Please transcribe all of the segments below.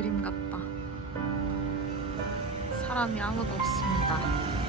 그림 같다. 사람이 아무도 없습니다.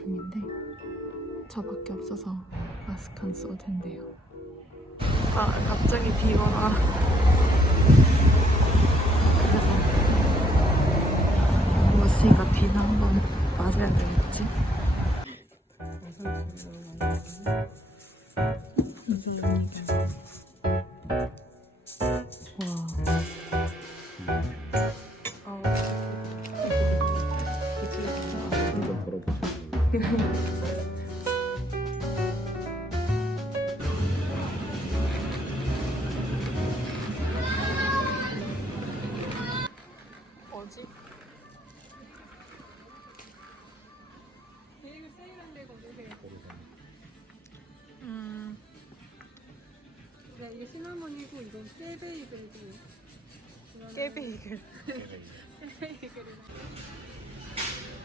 제품인데 저밖에 없어서 마스크 안 써도 된대요. 아, 갑자기 비가 와.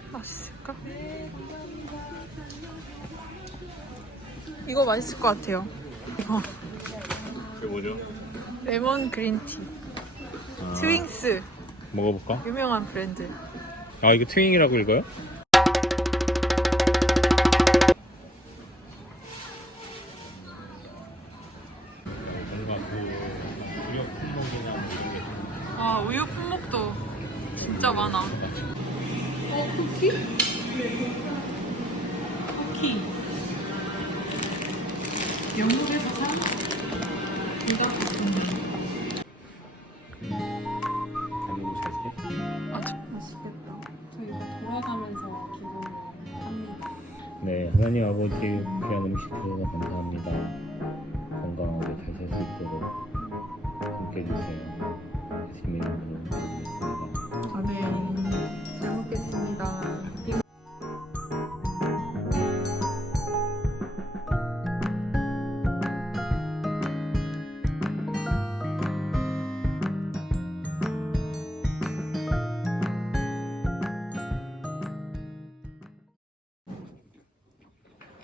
이거 맛있을까? 이거 맛있을 것 같아요. 이게 뭐죠? 레몬 그린티. 아, 트윙스. 먹어볼까? 유명한 브랜드. 아, 이거 트윙이라고 읽어요? 영국에서 산잘 돼? 아. 네 하나님 아버지 귀한 음식 주셔서 감사합니다 건강하게 잘 살 수 있도록 함께 해주세요 예수님의 이름으로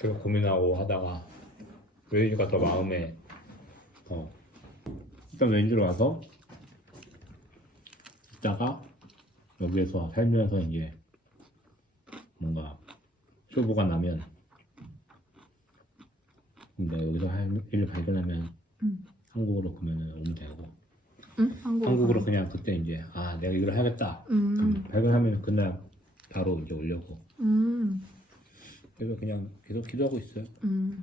계속 고민하고 하다가 웨이즈가 더 마음에 어 일단 웨이즈로 와서 있다가 여기에서 살면서 이제 뭔가 쇼부가 나면 근데 여기서 할 일을 발견하면 음. 한국으로 그러면 오면 되고 응? 한국. 한국으로 그냥 그때 이제 아 내가 이걸 해야겠다 음. 발견하면 그날 바로 이제 오려고 음. 그래서 그냥 계속 기도하고 있어요 음.